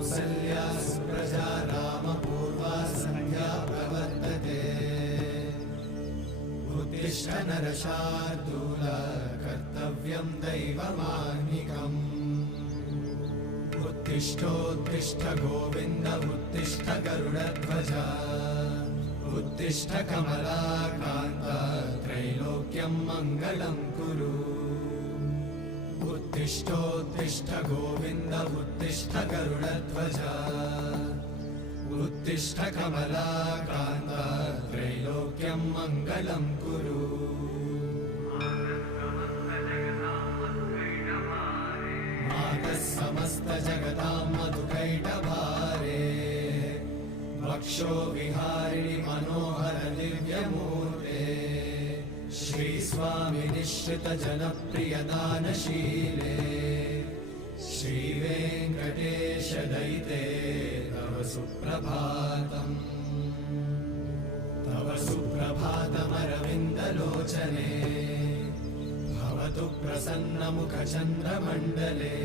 कौसल्या सुप्रजा रामपूर्वा सन्ध्या प्रवर्तते उत्तिष्ठ नरशार्दूल कर्तव्यं दैवमाह्निकम् उत्तिष्ठोत्तिष्ठ गोविन्द उत्तिष्ठ गरुडध्वज उत्तिष्ठ कमलाकान्त त्रैलोक्यं मङ्गलं कुरु उत्तिष्ठोत्तिष्ठ गोविन्द उत्तिष्ठ गरुडध्वज उत्तिष्ठ कमलाकान्त त्रैलोक्यं मङ्गलं कुरु मातः समस्त जगतां मधुकैटभारे वक्षो विहारिणि मनोहर दिव्यमूर्ते श्रीस्वामि निश्रित जनप्रिय दानशीले श्रीवेङ्कटेश दयिते तव सुप्रभातम् तव सुप्रभातमरविन्दलोचने भवतु प्रसन्नमुखचन्द्रमण्डले।